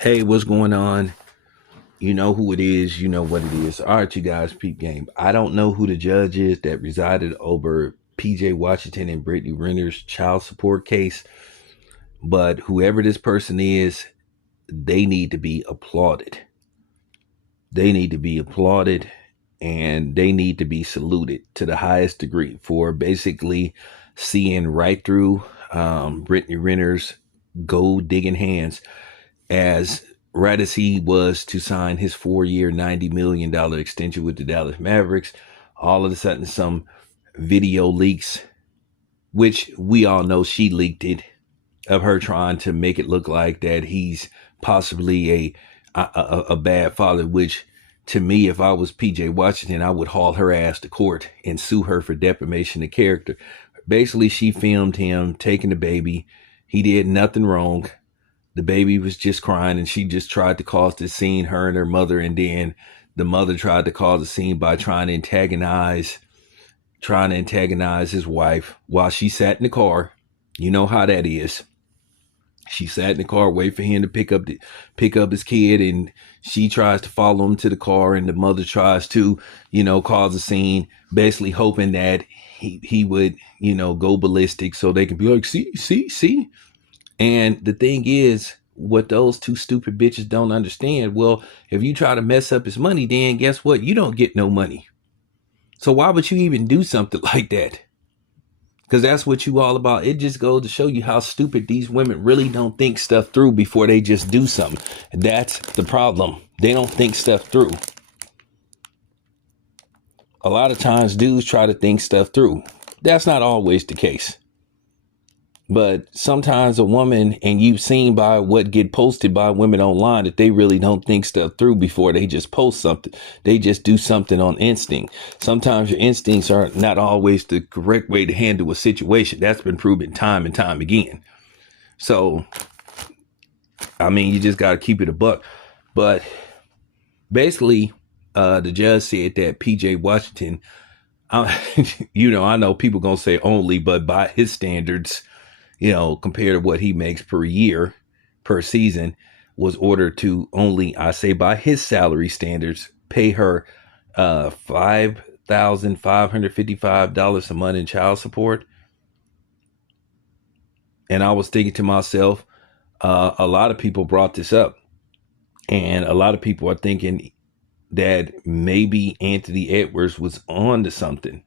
Hey, what's going on? You know who it is. You know what it is. All right, you guys, peep game. I don't know who the judge is that resided over PJ Washington and Brittney Renner's child support case, but whoever this person is, they need to be applauded. They need to be applauded and they need to be saluted to the highest degree for basically seeing right through Brittney Renner's gold digging hands as right as he was to sign his 4 year, $90 million extension with the Dallas Mavericks. All of a sudden, some video leaks, which we all know she leaked it, of her trying to make it look like that he's possibly a bad father, which to me, if I was PJ Washington, I would haul her ass to court and sue her for defamation of character. Basically, she filmed him taking the baby. He did nothing wrong. The baby was just crying and she just tried to cause the scene, her and her mother. And then the mother tried to cause a scene by trying to antagonize his wife while she sat in the car. You know how that is. She sat in the car, wait for him to pick up his kid, and she tries to follow him to the car, and the mother tries to, cause a scene, basically hoping that he would, go ballistic so they can be like, see. And the thing is, what those two stupid bitches don't understand, well, if you try to mess up his money, then guess what? You don't get no money. So why would you even do something like that? Because that's what you all about. It just goes to show you how stupid these women really don't think stuff through before they just do something. That's the problem. They don't think stuff through. A lot of times dudes try to think stuff through. That's not always the case. But sometimes a woman, and you've seen by what get posted by women online, that they really don't think stuff through before they just post something. They just do something on instinct. Sometimes your instincts are not always the correct way to handle a situation. That's been proven time and time again. So, I mean, you just got to keep it a buck. But basically, the judge said that PJ Washington, I know people going to say only, but by his standards, compared to what he makes per year, per season, was ordered to only, I say by his salary standards, pay her $5,555 a month in child support. And I was thinking to myself, a lot of people brought this up. And a lot of people are thinking that maybe Anthony Edwards was on to something.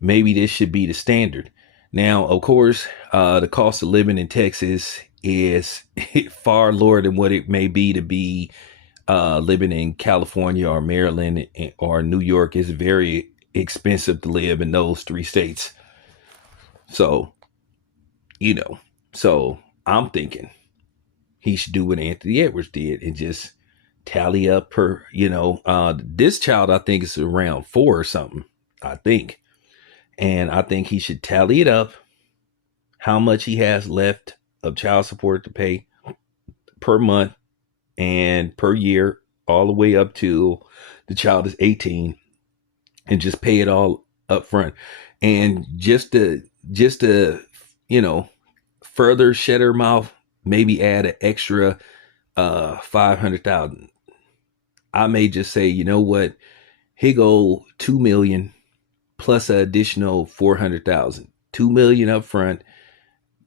Maybe this should be the standard. Now, of course, the cost of living in Texas is far lower than what it may be to be living in California or Maryland or New York. Is very expensive to live in those three states. So, so I'm thinking he should do what Anthony Edwards did and just tally up per, this child, I think is around 4 or something, I think. And I think he should tally it up, how much he has left of child support to pay per month and per year, all the way up to the child is 18, and just pay it all up front. And just to further shut her mouth, maybe add an extra 500,000. I may just say, you know what, here go 2 million plus an additional 400,000, 2 million up front,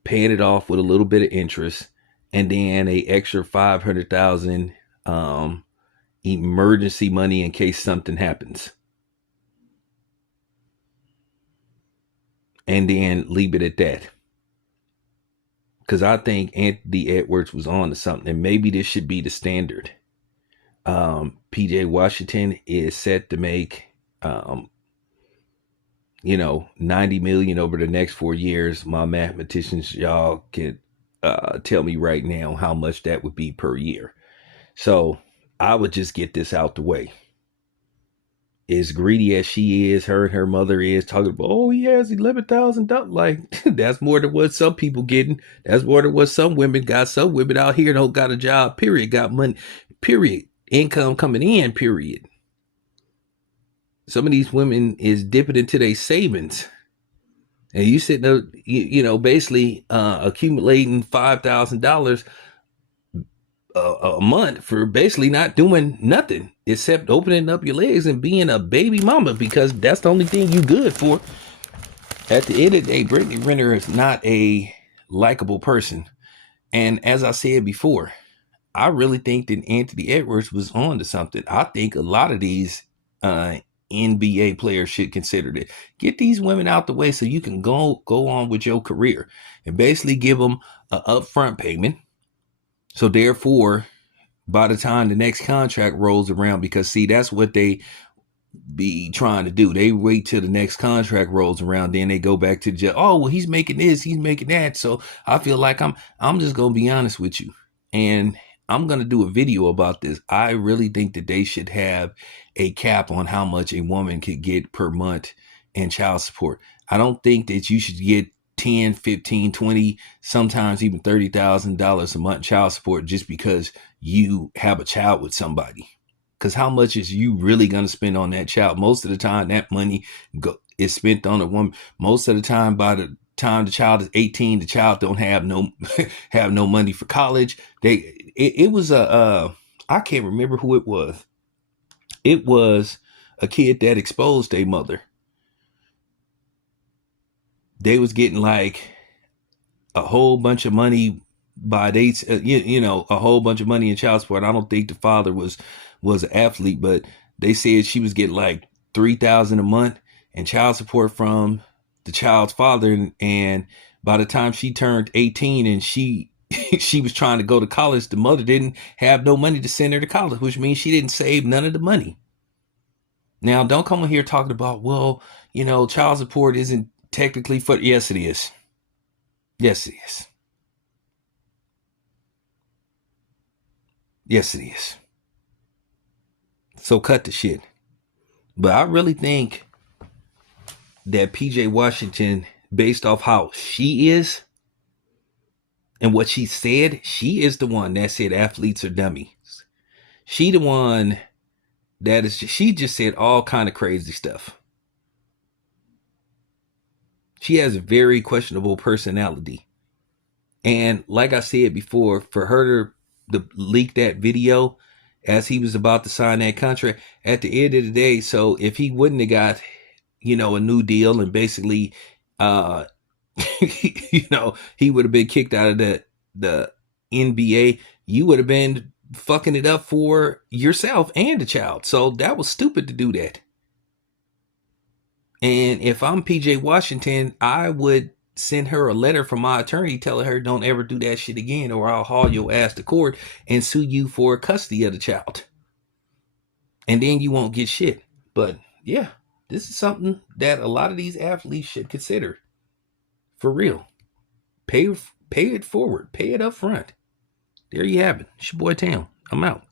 paying it off with a little bit of interest, and then a extra 500,000 emergency money in case something happens, and then leave it at that. Because I think Anthony Edwards was on to something, and maybe this should be the standard. PJ Washington is set to make 90 million over the next 4 years. My mathematicians, y'all could tell me right now how much that would be per year. So I would just get this out the way. As greedy as she is, her and her mother is, talking about, oh, he has $11,000. Like, that's more than what some people getting. That's more than what some women got. Some women out here don't got a job, period. Got money, period. Income coming in, period. Some of these women is dipping into their savings. And you sitting there, basically accumulating $5,000 a month for basically not doing nothing except opening up your legs and being a baby mama, because that's the only thing you good for. At the end of the day, Brittney Renner is not a likable person. And as I said before, I really think that Anthony Edwards was on to something. I think a lot of these uh, NBA players should consider it. Get these women out the way so you can go on with your career, and basically give them an upfront payment. So therefore, by the time the next contract rolls around, because see, that's what they be trying to do. They wait till the next contract rolls around, then they go back to jail. Oh, well, he's making this, he's making that. So I feel like I'm just gonna be honest with you, and I'm gonna do a video about this. I really think that they should have a cap on how much a woman could get per month in child support. I don't think that you should get 10, 15, 20, sometimes even $30,000 a month child support just because you have a child with somebody. Because how much is you really going to spend on that child? Most of the time, that money is spent on a woman. Most of the time, by the time the child is 18, the child don't have no have no money for college. It was I can't remember who it was. It was a kid that exposed their mother. They was getting like a whole bunch of money by dates, a whole bunch of money in child support. I don't think the father was an athlete, but they said she was getting like $3,000 a month in child support from the child's father, and by the time she turned 18 and she she was trying to go to college, the mother didn't have no money to send her to college, which means she didn't save none of the money. Now, don't come in here talking about, well, child support isn't technically for. Yes, it is. Yes, it is. Yes, it is. So cut the shit. But I really think that PJ Washington, based off how she is and what she said, she is the one that said athletes are dummies. She the one that is, she just said all kind of crazy stuff. She has a very questionable personality. And like I said before, for her to leak that video as he was about to sign that contract, at the end of the day, so if he wouldn't have got, a new deal and basically, he would have been kicked out of the NBA, you would have been fucking it up for yourself and the child. So that was stupid to do that. And if I'm PJ Washington, I would send her a letter from my attorney telling her don't ever do that shit again, or I'll haul your ass to court and sue you for custody of the child. And then you won't get shit. But yeah, this is something that a lot of these athletes should consider. For real. Pay it forward. Pay it up front. There you have it. It's your boy Tam. I'm out.